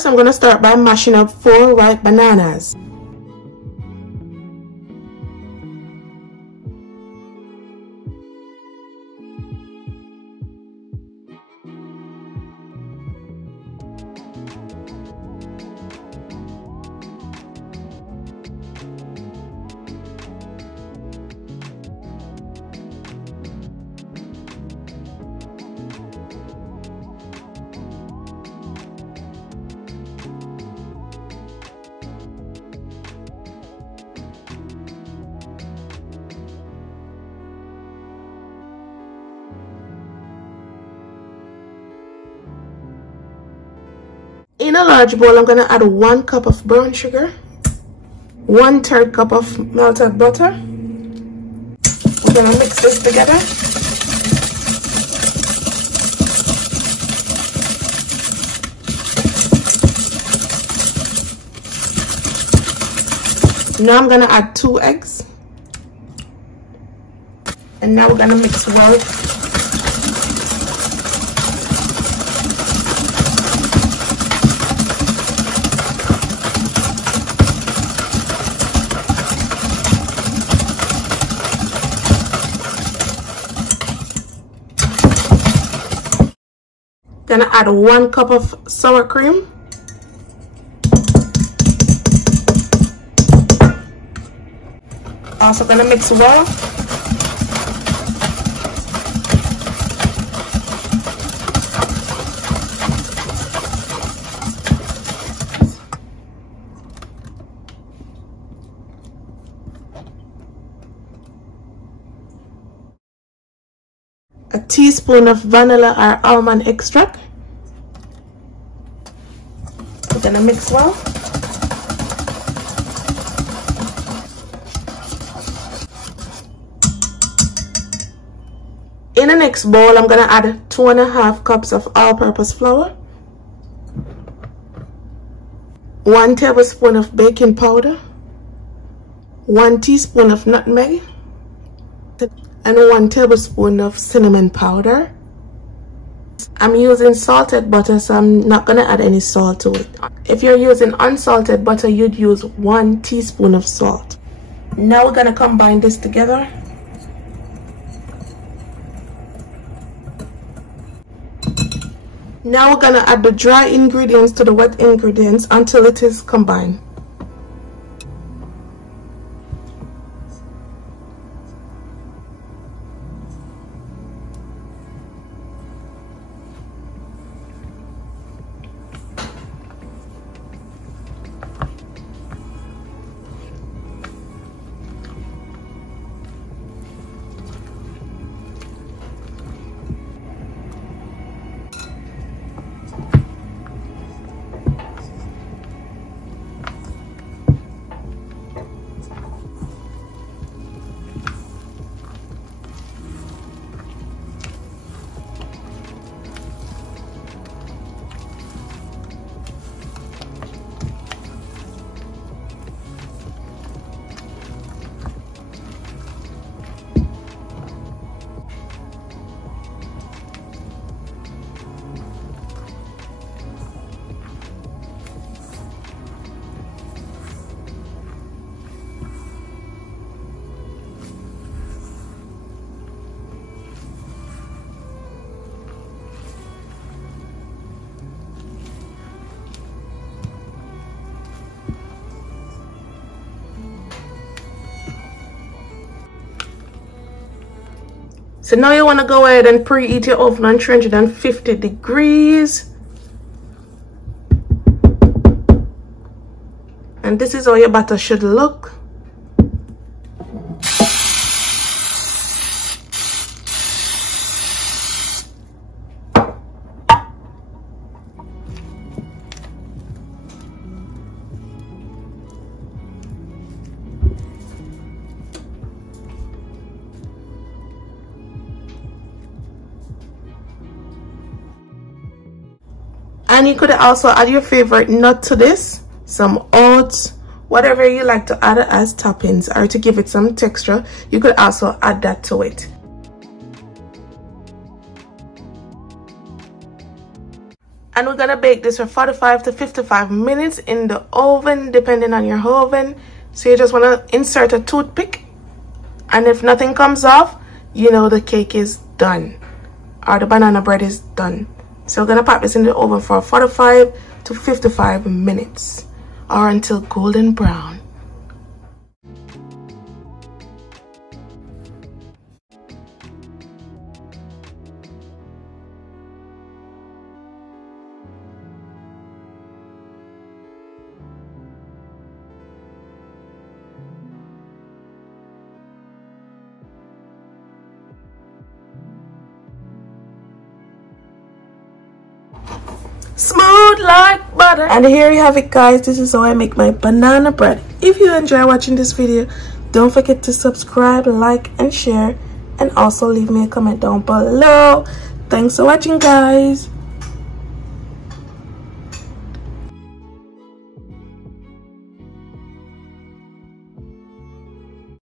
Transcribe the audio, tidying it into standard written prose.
First, I'm going to start by mashing up 4 ripe bananas. In a large bowl, I'm going to add 1 cup of brown sugar, 1/3 cup of melted butter. I'm going to mix this together. Now I'm going to add 2 eggs. And now we're going to mix well. Gonna add 1 cup of sour cream. Also gonna mix well. A teaspoon of vanilla or almond extract. We're gonna mix well. In the next bowl, I'm gonna add 2½ cups of all-purpose flour, 1 tablespoon of baking powder, 1 teaspoon of nutmeg, and 1 tablespoon of cinnamon powder. I'm using salted butter, so I'm not gonna add any salt to it. If you're using unsalted butter, you'd use 1 teaspoon of salt. Now we're gonna combine this together. Now we're gonna add the dry ingredients to the wet ingredients until it is combined. So now you want to go ahead and preheat your oven on 350 degrees. And this is how your batter should look. And you could also add your favorite nut to this, some oats, whatever you like to add as toppings or to give it some texture. You could also add that to it. And we're gonna bake this for 45 to 55 minutes in the oven, depending on your oven. So you just wanna insert a toothpick, and if nothing comes off, you know the cake is done, or the banana bread is done. So we're gonna pop this in the oven for 45 to 55 minutes, or until golden brown. Smooth like butter. And here you have it, guys. This is how I make my banana bread. If you enjoy watching this video, don't forget to subscribe, like, and share, and also leave me a comment down below. Thanks for watching, guys.